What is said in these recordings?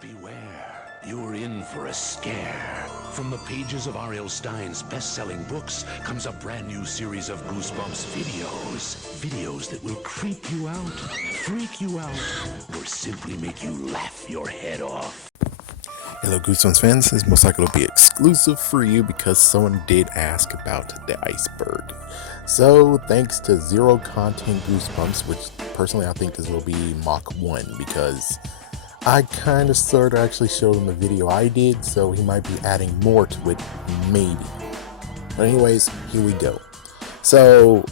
Beware, you're in for a scare. From the pages of R.L. Stine's best-selling books comes a brand new series of Goosebumps videos. Videos that will creep you out, freak you out, or simply make you laugh your head off. Hello Goosebumps fans, this most likely will be exclusive for you because someone did ask about the iceberg. So thanks to Zero Content Goosebumps, which personally I think this will be Mach 1 because I kind of sort of actually showed him the video I did, so he might be adding more to it, maybe. But anyways, here we go. So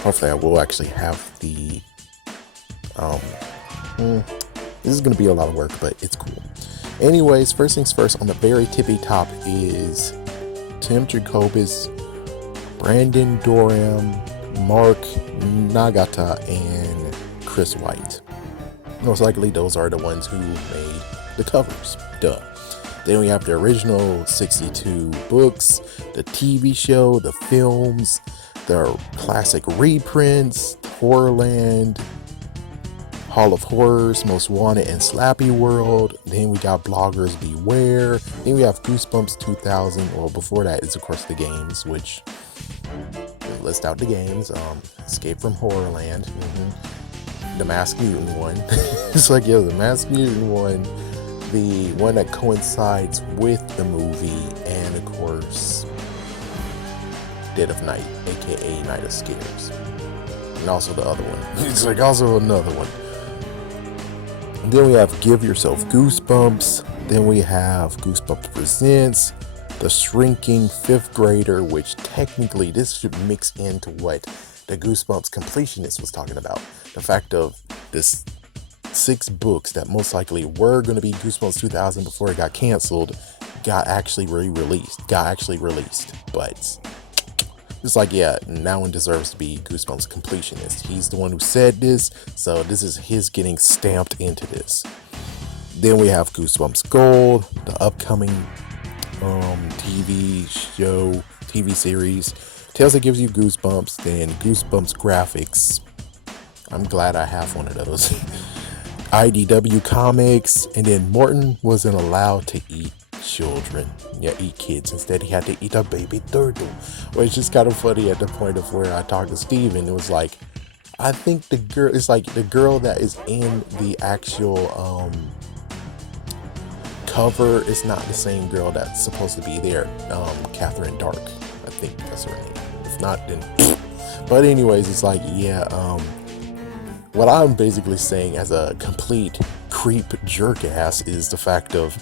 hopefully I will actually have the this is going to be a lot of work, but it's cool. Anyways, first things first, on the very tippy top is Tim Jacobus, Brandon Dorham, Mark Nagata, and Chris White. Most likely those are the ones who made the covers. Duh. Then we have the original 62 books, the TV show, the films, the classic reprints, Horrorland, Hall of Horrors, Most Wanted, and Slappy World. Then we got Bloggers Beware. Then we have Goosebumps 2000. Well, before that is of course the games, which list out the games. Escape from Horrorland. The Masked Mutant one. It's like, yeah, the Masked Mutant one. The one that coincides with the movie. And of course, Dead of Night, aka Night of Scares. And also the other one. It's like also another one. Then we have Give Yourself Goosebumps. Then we have Goosebumps Presents, The Shrinking Fifth Grader, which technically this should mix into what the Goosebumps Completionist was talking about. The fact of this 6 books that most likely were going to be Goosebumps 2000 before it got canceled got actually released. But it's like, yeah, now one deserves to be Goosebumps Completionist. He's the one who said this, so this is his getting stamped into this. Then we have Goosebumps Gold, the upcoming TV series, Tales That Gives You Goosebumps, then Goosebumps Graphics. I'm glad I have one of those. IDW Comics, and then Morton wasn't allowed to eat eat kids. Instead, he had to eat a baby turtle, which is just kind of funny at the point of where I talked to Steven. It was like, I think the girl, it's like the girl that is in the actual cover is not the same girl that's supposed to be there. Catherine Dark, I think that's her name. If not, then but anyways, it's like, yeah, what I'm basically saying as a complete creep jerk ass is the fact of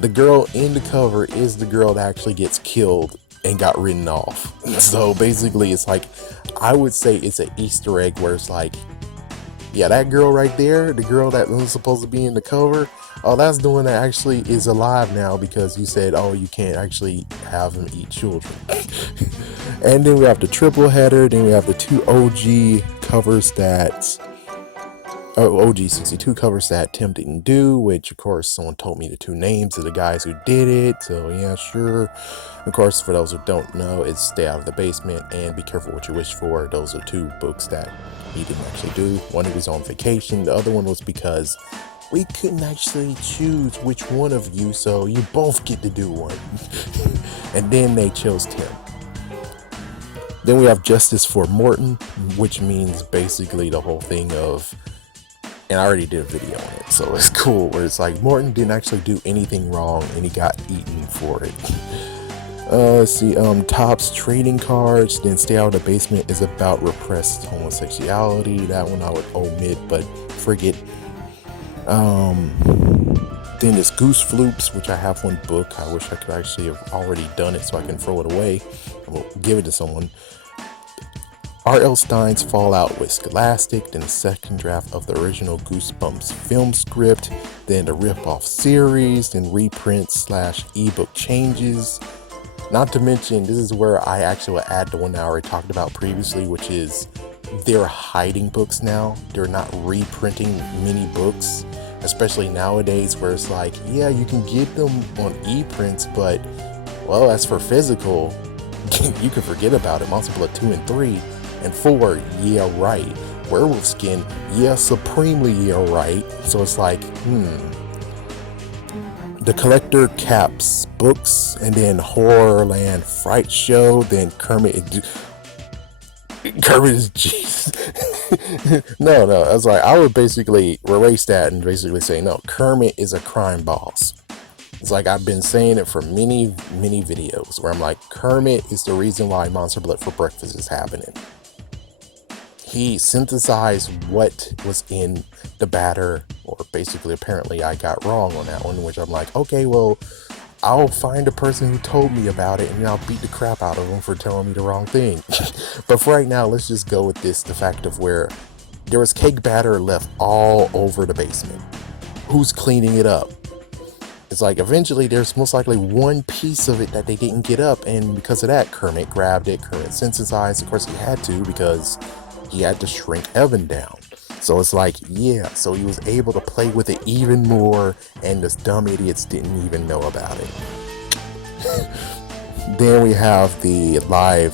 the girl in the cover is the girl that actually gets killed and got written off. So basically it's like, I would say it's an Easter egg where it's like, yeah, that girl right there, the girl that was supposed to be in the cover, oh, that's the one that actually is alive now because you said, oh, you can't actually have him eat children. And then we have the triple header, then we have the 2 OG covers that OG 62 covers that Tim didn't do, which of course someone told me the 2 names of the guys who did it, so yeah, sure. Of course, for those who don't know, it's Stay Out of the Basement and Be Careful What You Wish For. Those are 2 books that he didn't actually do. One was on vacation, the other one was because we couldn't actually choose which one of you, so you both get to do one. And then they chose Tim. Then we have Justice for Morton, which means basically the whole thing of, and I already did a video on it, so it's cool, where it's like Morton didn't actually do anything wrong and he got eaten for it. Let's see, Topps Trading Cards, then Stay Out of the Basement is about repressed homosexuality. That one I would omit, but frig it. Then there's Goose Floops, which I have one book. I wish I could actually have already done it so I can throw it away. I will give it to someone. R.L. Stine's Fallout with Scholastic, then the second draft of the original Goosebumps film script, then the rip-off series, then reprints / ebook changes. Not to mention, this is where I actually will add the one I already talked about previously, which is they're hiding books now. They're not reprinting many books, especially nowadays where it's like, yeah, you can get them on e-prints, but, well, as for physical, you can forget about it. Multiple of 2 and 3. And 4, yeah, right. Werewolf Skin, yeah, supremely, yeah, right. So it's like, the collector caps books, and then Horrorland Fright Show, then Kermit is Jesus. No, I was like, I would basically erase that and basically say, no, Kermit is a crime boss. It's like I've been saying it for many videos where I'm like, Kermit is the reason why Monster Blood for Breakfast is happening. He synthesized what was in the batter, or basically apparently I got wrong on that one, which I'm like, okay, well, I'll find a person who told me about it and I'll beat the crap out of them for telling me the wrong thing. But for right now, let's just go with the fact of where there was cake batter left all over the basement. Who's cleaning it up? It's like eventually there's most likely one piece of it that they didn't get up, and because of that, Kermit grabbed it, Kermit synthesized. Of course he had to, because he had to shrink Evan down. So it's like, yeah, so he was able to play with it even more, and those dumb idiots didn't even know about it. Then we have the live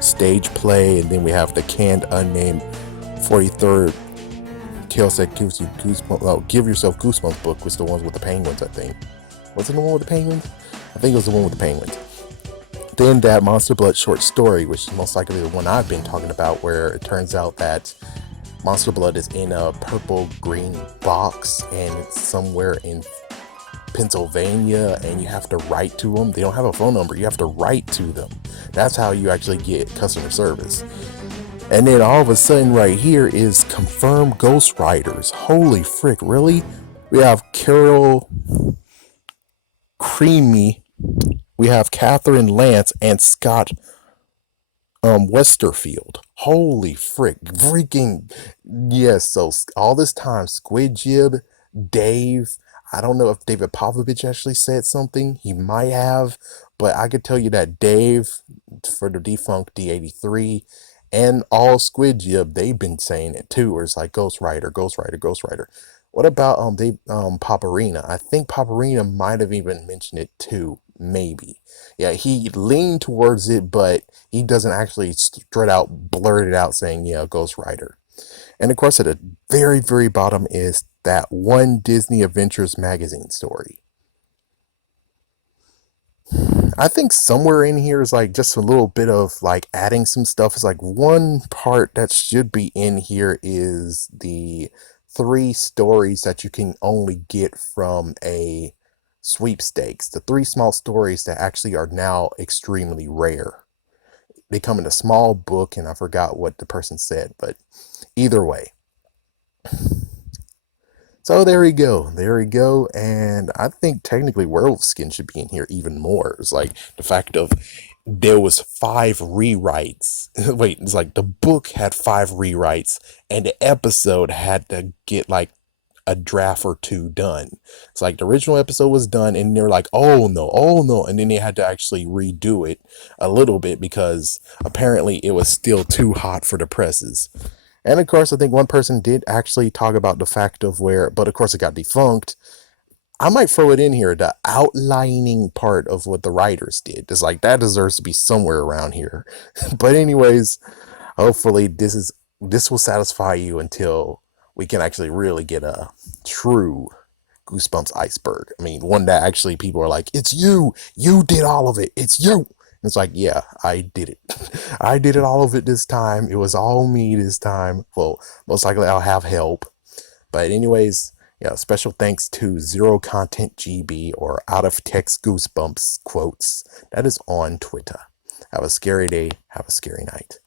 stage play, and then we have the canned unnamed 43rd Tales That Gives You Goosebumps. Oh, Give Yourself Goosebumps book was the ones with the penguins, I think. Was it the one with the penguins? I think it was the one with the penguins. Then that Monster Blood short story, which is most likely the one I've been talking about, where it turns out that Monster Blood is in a purple-green box, and it's somewhere in Pennsylvania, and you have to write to them. They don't have a phone number. You have to write to them. That's how you actually get customer service. And then all of a sudden right here is confirmed ghostwriters. Holy frick, really? We have Carol Creamy, we have Catherine Lance, and Scott Westerfield. Holy frick, freaking yes. So all this time, Squid Jib, Dave, I don't know if David Povich actually said something. He might have, but I could tell you that Dave, for the defunct D83, and all Squid Jib, they've been saying it too, where it's like ghostwriter. What about Paparina? I think Paparina might have even mentioned it too, maybe. Yeah, he leaned towards it, but he doesn't actually straight out blurt it out saying, yeah, ghostwriter. And of course, at the very bottom is that one Disney Adventures magazine story. I think somewhere in here is like just a little bit of like adding some stuff. It's like one part that should be in here is the 3 stories that you can only get from a sweepstakes. The 3 small stories that actually are now extremely rare. They come in a small book, and I forgot what the person said, but either way. So there we go, and I think technically Werewolf Skin should be in here even more. It's like the fact of there was 5 rewrites. Wait, it's like the book had 5 rewrites, and the episode had to get like a draft or 2 done. It's like the original episode was done, and they're like, oh no, and then they had to actually redo it a little bit because apparently it was still too hot for the presses. And of course, I think one person did actually talk about the fact of where, but of course it got defunct. I might throw it in here, the outlining part of what the writers did. It's like that deserves to be somewhere around here. But anyways, hopefully this will satisfy you until we can actually really get a true Goosebumps Iceberg. I mean, one that actually people are like, it's you did all of it, it's you. It's like, yeah, I did it. I did it all of it this time. It was all me this time. Well, most likely I'll have help. But anyways, yeah, special thanks to Zero Content GB, or Out of Text Goosebumps quotes, that is on Twitter. Have a scary day. Have a scary night.